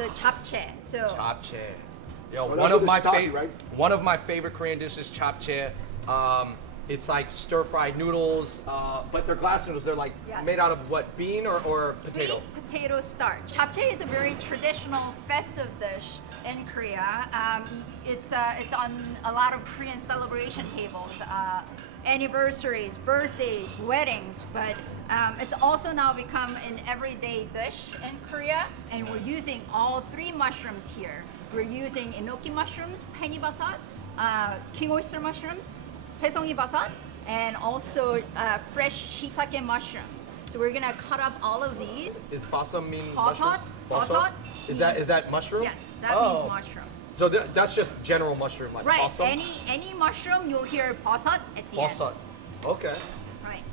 the japchae. So Japchae. Yo, that's one with of the my shiitake, right? one of my favorite Korean dishes, japchae. It's like stir-fried noodles, but they're glass noodles. They're like Yes. made out of what, bean or potato? sweet potato starch. Japchae is a very traditional festive dish in Korea. It's on a lot of Korean celebration tables, anniversaries, birthdays, weddings, but it's also now become an everyday dish in Korea, and we're using all three mushrooms here. We're using Enoki mushrooms, 팽이버섯, king oyster mushrooms, 새송이버섯, and also fresh Shiitake mushrooms. So we're gonna cut up all of these. Is basam mean 버섯, mushroom? 버섯. Is that mushroom? Yes, that Oh. means mushrooms. So that's just general mushroom, like Right. basam? Any mushroom, you'll hear 버섯 at the end. Basat. Okay. Right.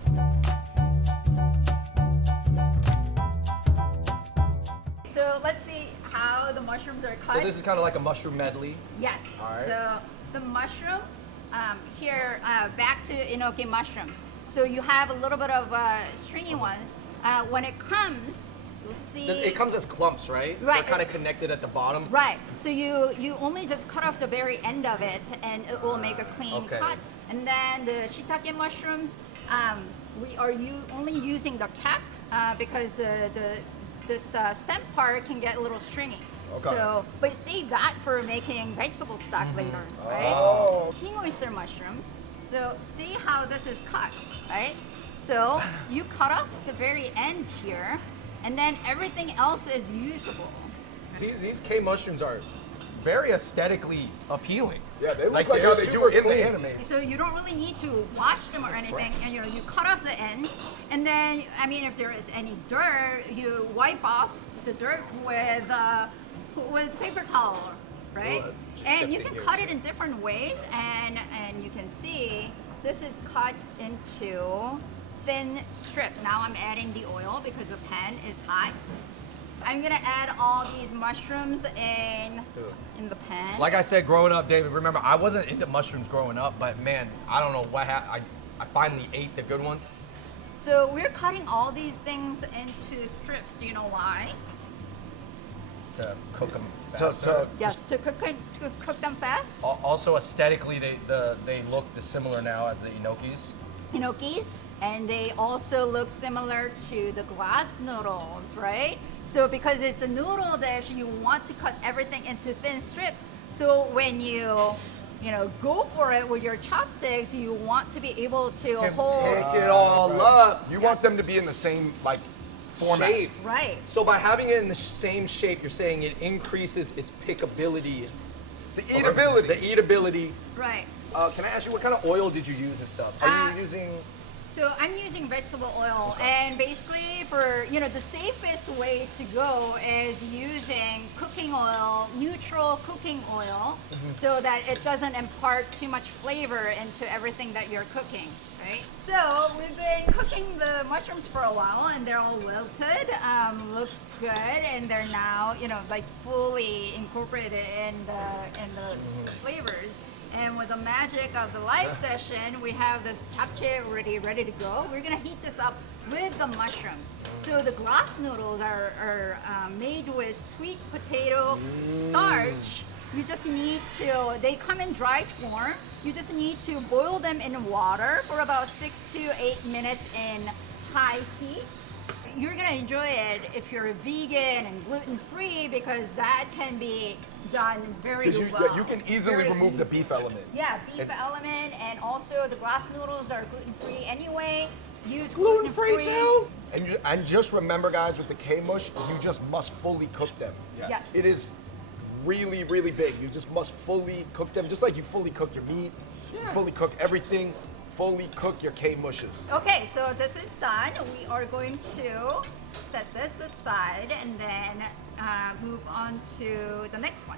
So let's see how the mushrooms are cut. So this is kind of like a mushroom medley. Yes. All right. So the mushrooms, here, back to Enoki mushrooms. So you have a little bit of stringy ones. When it comes, you'll see. It comes as clumps, right? Right. They're kind of connected at the bottom. Right. So you only just cut off the very end of it, and it will make a clean Okay. cut. And then the shiitake mushrooms, we are only using the cap because this stem part can get a little stringy. Okay. So, but save that for making vegetable stock later, right? Oh. King oyster mushrooms. So see how this is cut, right? So you cut off the very end here, and then everything else is usable. These K mushrooms are very aesthetically appealing. Yeah, they look like they're how they do super it in the clean. anime. So you don't really need to wash them or anything, and you cut off the end, and then if there is any dirt, you wipe off the dirt with paper towel, right? Well, just And you shifting can gears cut here. it in different ways, and you can see this is cut into thin strips. Now I'm adding the oil because the pan is hot. I'm gonna add all these mushrooms in the pan. Like I said, growing up, David, remember, I wasn't into mushrooms growing up, but man, I don't know what happened. I finally ate the good one. So we're cutting all these things into strips. Do you know why? To cook them To- faster. Yes, to cook them fast. Also, aesthetically, they look similar now as the Enokis. Enokis, and they also look similar to the glass noodles, right? So because it's a noodle dish, you want to cut everything into thin strips. So when you go for it with your chopsticks, you want to be able to hold. Pick it all up. You want them to be in the same format. Shape. Right. So by having it in the same shape, you're saying it increases its pickability. The eatability. The eatability. Right. Can I ask you, what kind of oil did you use and stuff? Are you using... So I'm using vegetable oil, and basically for the safest way to go is using cooking oil, neutral cooking oil, so that it doesn't impart too much flavor into everything that you're cooking, right? So we've been cooking the mushrooms for a while, and they're all wilted. Looks good, and they're now fully incorporated in the flavors. And with the magic of the live session, we have this japchae already ready to go. We're gonna heat this up with the mushrooms. So the glass noodles are made with sweet potato starch. You just need to, they come in dry form. You just need to boil them in water for about 6 to 8 minutes in high heat. You're gonna enjoy it if you're a vegan and gluten-free, because that can be done very Because well. you can easily Very remove the easy. beef element. Yeah, beef element, and also the glass noodles are gluten-free anyway. Use Gluten-free gluten-free. too? And just remember, guys, with the K-mush, you just must fully cook them. Yes. It is really, really big. You just must fully cook them, just like you fully cook your meat, you fully cook everything, fully cook your K-mushes. Okay, so this is done. We are going to set this aside and then move on to the next one.